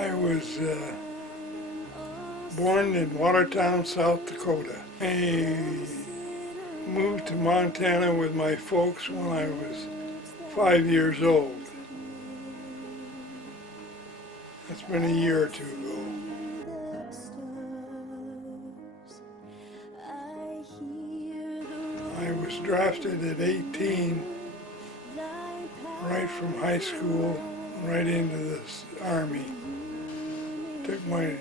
I was born in Watertown, South Dakota. I moved to Montana with my folks when I was 5 years old. That's been a year or two ago. I was drafted at 18, right from high school, right into the Army. Took my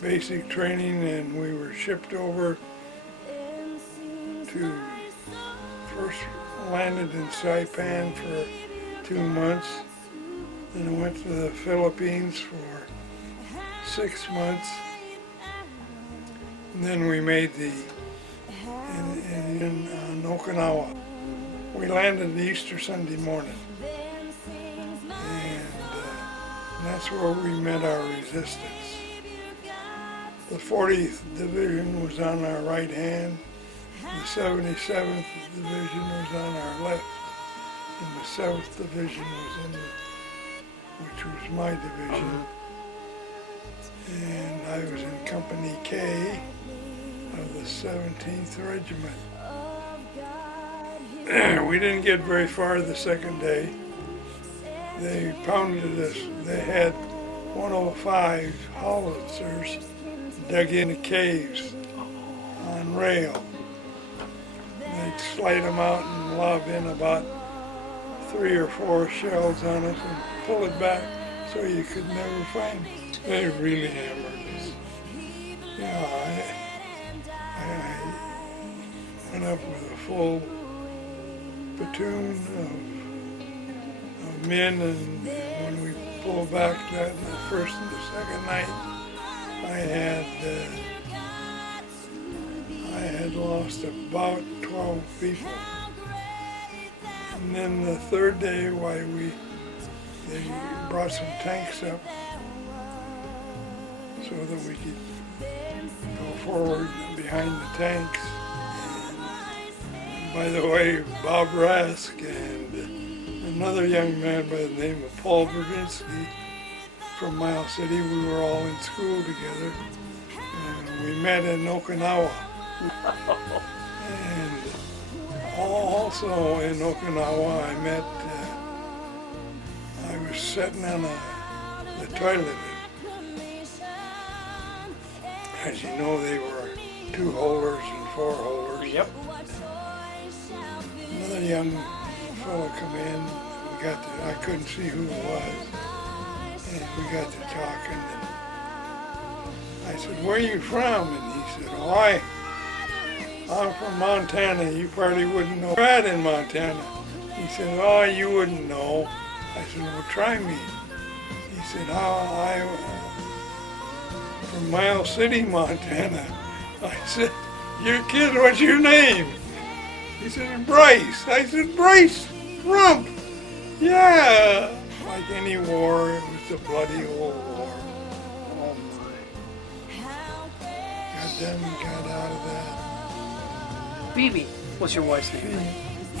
basic training and we were shipped over to, first landed in Saipan for 2 months, then I went to the Philippines for 6 months, and then we made the, in Okinawa. We landed Easter Sunday morning, and that's where we met our resistance. The 40th Division was on our right hand, the 77th Division was on our left, and the 7th Division was in the, which was my division. And I was in Company K of the 17th Regiment. We didn't get very far the second day. They pounded us. They had 105 howitzers dug into caves on rail. They'd slide them out and lob in about 3 or 4 shells on us and pull it back so you could never find it. They really hammered us. Yeah, I went up with a full platoon of men, and when we pulled back that the first and the second night, I had lost about 12 people. And then the third day, they brought some tanks up so that we could go forward behind the tanks. And by the way, Bob Rask and another young man by the name of Paul Berdinsky from Miles City, we were all in school together, and we met in Okinawa. And also in Okinawa, I was sitting on the toilet. As you know, they were 2 holders and 4 holders. Yep. Another young fellow come in. I couldn't see who it was, and we got to talking. And I said, "Where are you from?" And he said, "Oh, I'm from Montana. You probably wouldn't know that in Montana." He said, "Oh, you wouldn't know." I said, "Well, try me." He said, I'm from Miles City, Montana." I said, "Your kid, what's your name?" He said, "Bryce." I said, "Bryce Rump." Yeah. Like any war, it was the bloody old war. Oh my. Got them, got out of that. Bibi was your wife's name?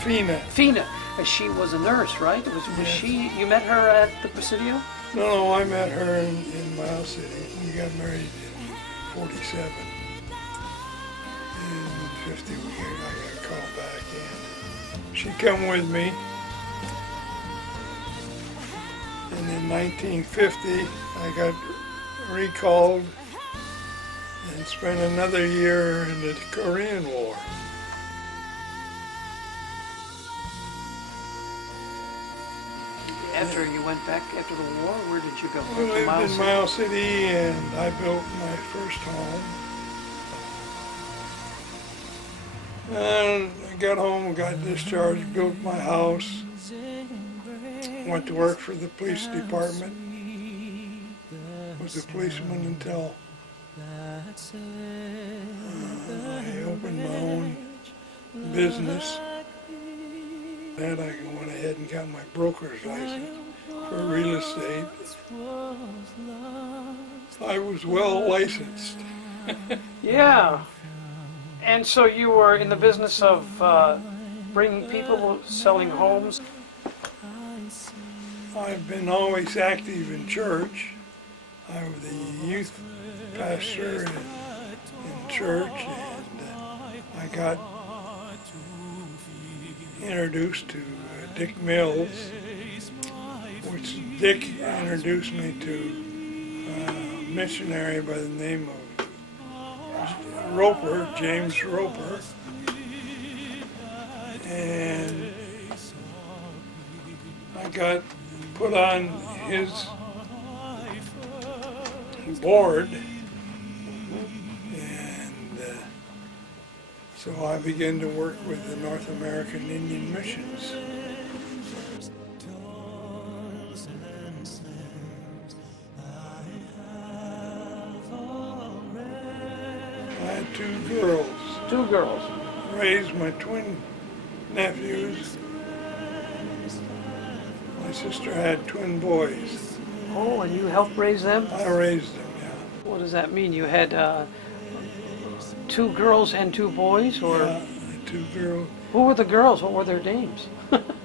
Fina. Fina. She was a nurse, right? Was Yes. she? You met her at the Presidio? No, I met her in Miles City. We got married in 47. In 50, I got called back in. She come with me. And in 1950, I got recalled and spent another year in the Korean War. After you went back after the war, where did you go? I lived in Miles City, and I built my first home. And I got home, got discharged, built my house, went to work for the police department, was a policeman until I opened my own business. Then I went ahead and got my broker's license for real estate. I was well licensed. Yeah. And so you were in the business of bringing people, selling homes? I've been always active in church. I was the youth pastor in church, and I got introduced to Dick Mills, which Dick introduced me to a missionary by the name of Roper, James Roper, and I got put on his board, and so I began to work with the North American Indian Missions. I had two girls. Two girls. Raised my twin nephews. My sister had twin boys. Oh, and you helped raise them? I raised them, yeah. What does that mean? You had two girls and two boys, or Yeah, I had two girls. who were the girls? What were their names?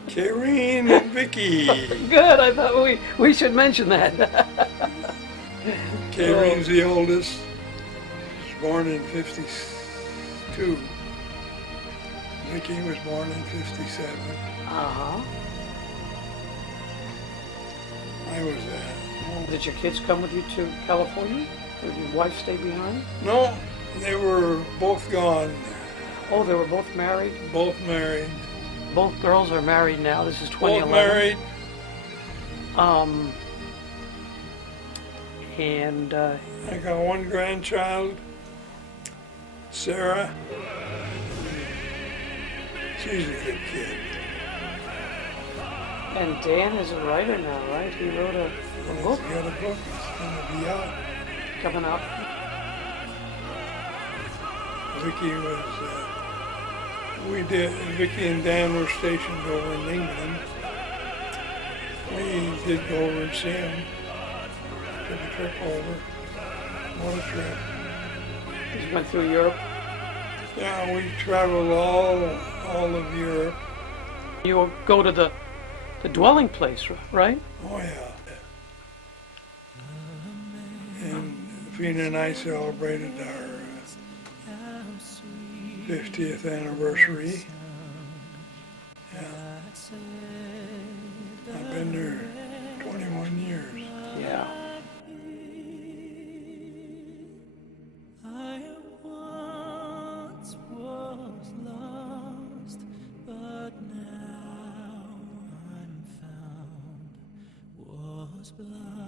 Kareen and Vicky. Good. I thought we should mention that. Kareen's the oldest. She was born in '52. Vicky was born in '57. Uh-huh. I was Did your kids come with you to California? Or did your wife stay behind? no, they were both gone. Oh, they were both married? Both married. Both girls are married now. This is Both 2011. married. And I got one grandchild, Sarah. She's a good kid. and Dan is a writer now, right? He wrote a book He's got a book. It's going to be out. coming out. Vicky was, Vicky and Dan were stationed over in England. We did go over and see them. Took a trip over. What a trip. You went through Europe. Yeah, we traveled all of Europe. You will go to the dwelling place, right? Oh yeah. And Vina and I celebrated our 50th anniversary. Yeah. I've been there 21 years. Yeah. I once was lost, but now I'm found, was blind.